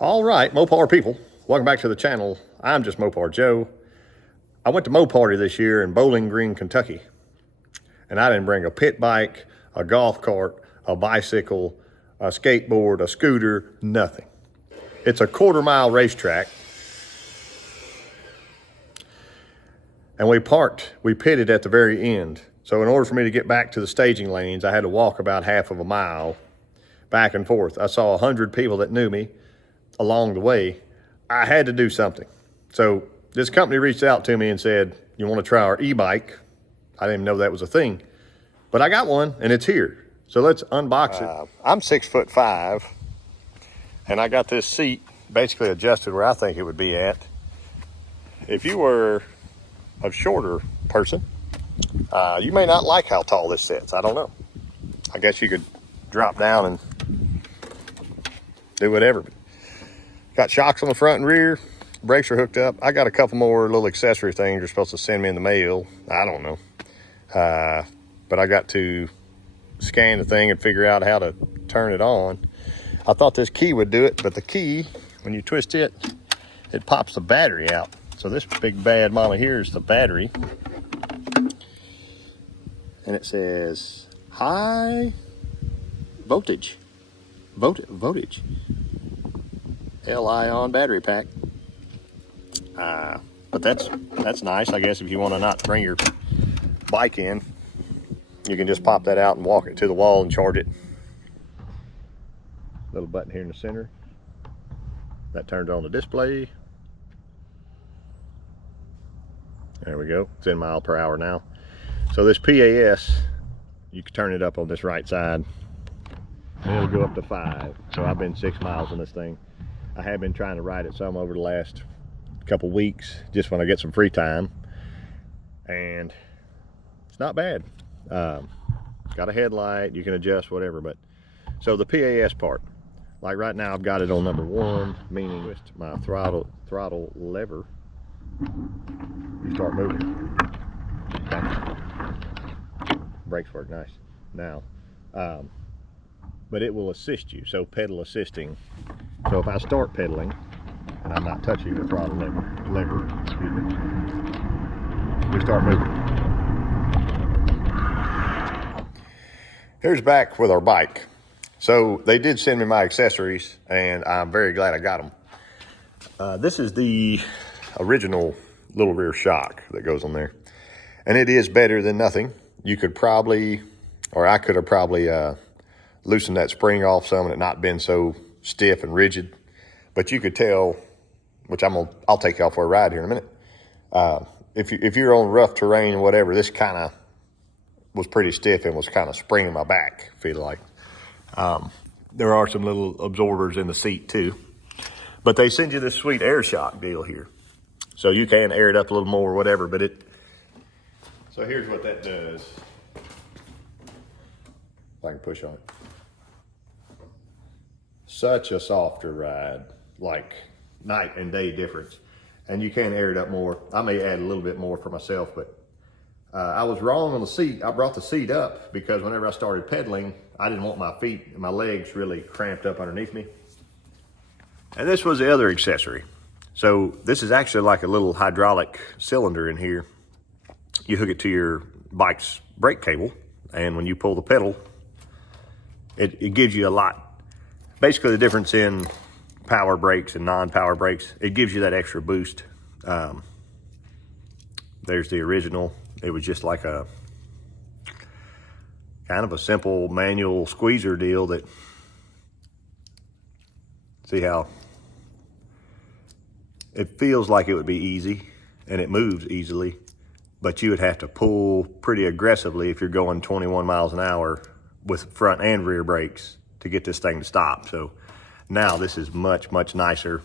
All right, Mopar people, welcome back to the channel. I'm just Mopar Joe. I went to Moparty this year in Bowling Green, Kentucky, and I didn't bring a pit bike, a golf cart, a bicycle, a skateboard, a scooter, nothing. It's a quarter-mile racetrack, and we pitted at the very end. So in order for me to get back to the staging lanes, I had to walk about half of a mile back and forth. I saw 100 people that knew me along the way. I had to do something. So this company reached out to me and said, you want to try our e-bike? I didn't even know that was a thing, but I got one and it's here. So let's unbox it. I'm 6'5", and I got this seat basically adjusted where I think it would be at. If you were a shorter person, you may not like how tall this sits. I don't know. I guess you could drop down and do whatever. Got shocks on the front and rear. Brakes are hooked up. I got a couple more little accessory things you're supposed to send me in the mail. I don't know. But I got to scan the thing and figure out how to turn it on. I thought this key would do it, but the key, when you twist it, it pops the battery out. So this big bad mama here is the battery. And it says high voltage. Voltage. Li-ion battery pack. But that's nice, I guess. If you want to not bring your bike in, you can just pop that out and walk it to the wall and charge it. Little button here in the center that turns on the display. There we go. It's in mph now. So this PAS, you can turn it up on this right side and it'll go up to 5. So I've been 6 miles on this thing. I have been trying to ride it some over the last couple weeks, just when I get some free time, and it's not bad. Got a headlight, you can adjust whatever. But so the PAS part, like right now I've got it on number 1, meaning with my throttle lever, you start moving. Okay. Brakes work nice now, but it will assist you, so pedal assisting. So if I start pedaling and I'm not touching the throttle lever, excuse me, we start moving. Here's back with our bike. So they did send me my accessories and I'm very glad I got them. This is the original little rear shock that goes on there. And it is better than nothing. You could probably, or I could have probably loosened that spring off some and it not been so stiff and rigid. But you could tell, which I'll take y'all for a ride here in a minute. If you're on rough terrain or whatever, this kind of was pretty stiff and was kind of springing my back, feel like. There are some little absorbers in the seat too. But they send you this sweet air shock deal here. So you can air it up a little more or whatever, but so here's what that does. If I can push on it. Such a softer ride, like night and day difference. And you can air it up more. I may add a little bit more for myself, but I was wrong on the seat. I brought the seat up because whenever I started pedaling, I didn't want my feet and my legs really cramped up underneath me. And this was the other accessory. So this is actually like a little hydraulic cylinder in here. You hook it to your bike's brake cable, and when you pull the pedal, it gives you a lot. Basically the difference in power brakes and non-power brakes, it gives you that extra boost. There's the original. It was just like a kind of a simple manual squeezer deal that, see how it feels like it would be easy and it moves easily, but you would have to pull pretty aggressively if you're going 21 miles an hour with front and rear brakes to get this thing to stop. So now this is much, much nicer.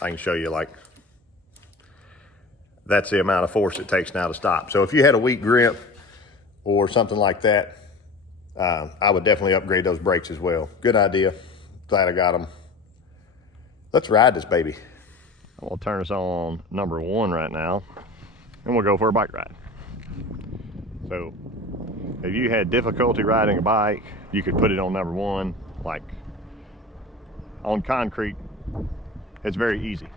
I can show you, like, that's the amount of force it takes now to stop. So if you had a weak grip or something like that, I would definitely upgrade those brakes as well. Good idea. Glad I got them. Let's ride this baby. I'm gonna turn us on number 1 right now, and we'll go for a bike ride. So if you had difficulty riding a bike, you could put it on number 1, like On concrete, it's very easy.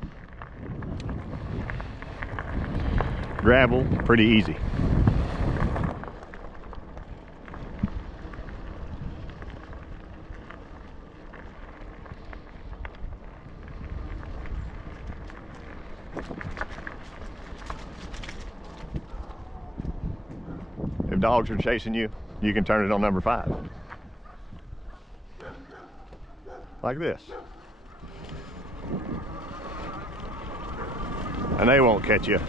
Gravel, pretty easy. If dogs are chasing you, you can turn it on number 5. Like this. And they won't catch you.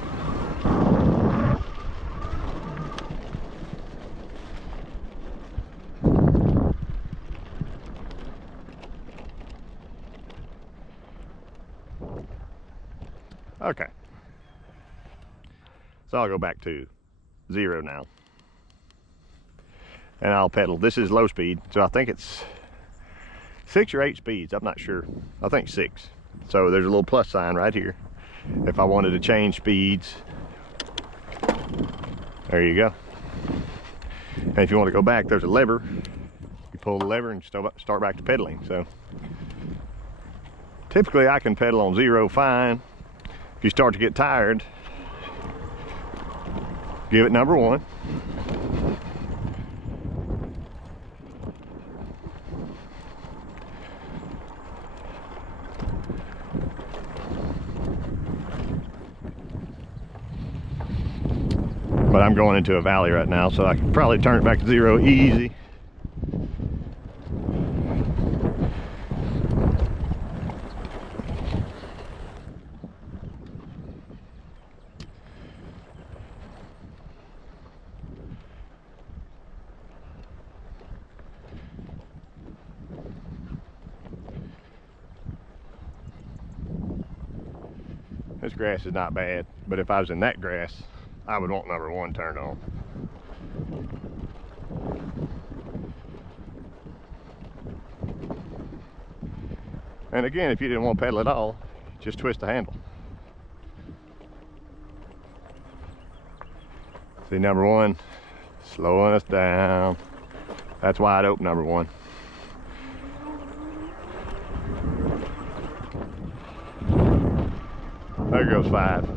Okay. So I'll go back to 0 now. And I'll pedal. This is low speed, so I think it's 6 or 8 speeds. I'm not sure. I think 6. So there's a little plus sign right here. If I wanted to change speeds, there you go. And if you want to go back, there's a lever. You pull the lever and start back to pedaling. So typically I can pedal on 0 fine. If you start to get tired, give it number 1. But I'm going into a valley right now, so I can probably turn it back to 0 easy. This grass is not bad, but if I was in that grass, I would want number 1 turned on. And again, if you didn't want to pedal at all, just twist the handle. See, number 1, slowing us down. That's wide open, number 1. There goes 5.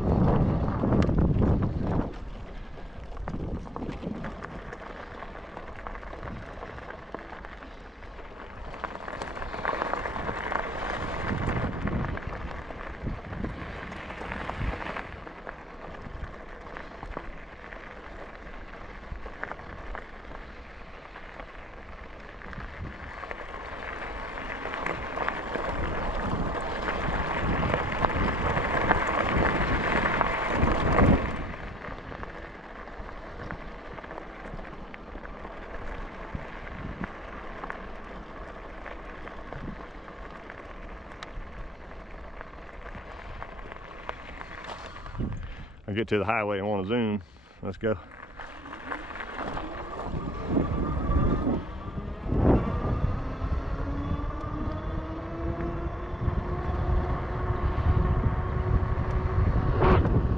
I get to the highway and want to zoom. Let's go.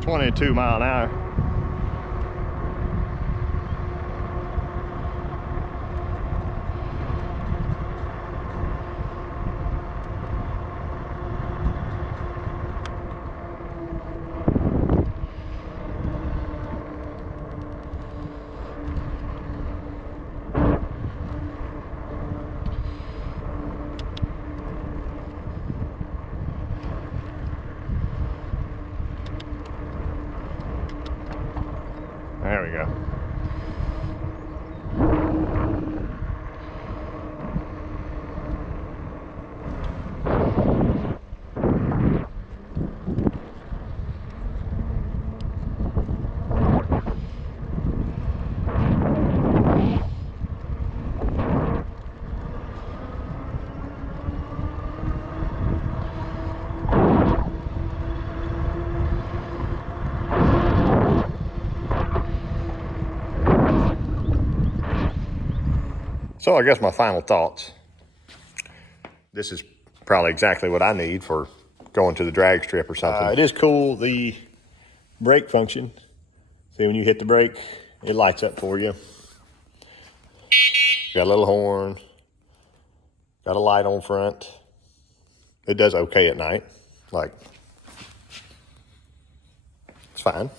.22 miles an hour. There we go. So I guess my final thoughts. This is probably exactly what I need for going to the drag strip or something. It is cool, the brake function. See, when you hit the brake, it lights up for you. Got a little horn, got a light on front. It does okay at night. Like, it's fine.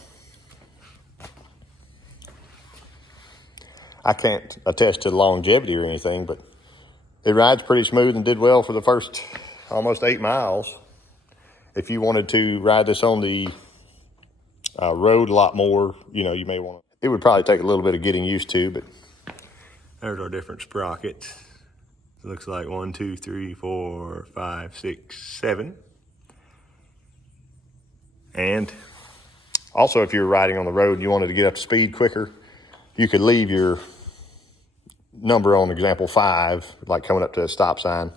I can't attest to the longevity or anything, but it rides pretty smooth and did well for the first almost 8 miles. If you wanted to ride this on the road a lot more, you know, you may want to. It would probably take a little bit of getting used to, but there's our different sprockets. It looks like 1, 2, 3, 4, 5, 6, 7. And also, if you're riding on the road and you wanted to get up to speed quicker, you could leave your number on example 5, like coming up to a stop sign,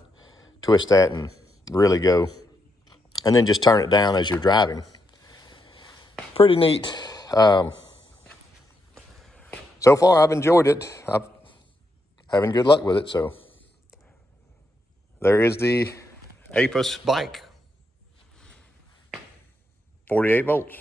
twist that and really go, and then just turn it down as you're driving. Pretty neat. So far, I've enjoyed it. I'm having good luck with it. So there is the Aipas bike, 48 volts.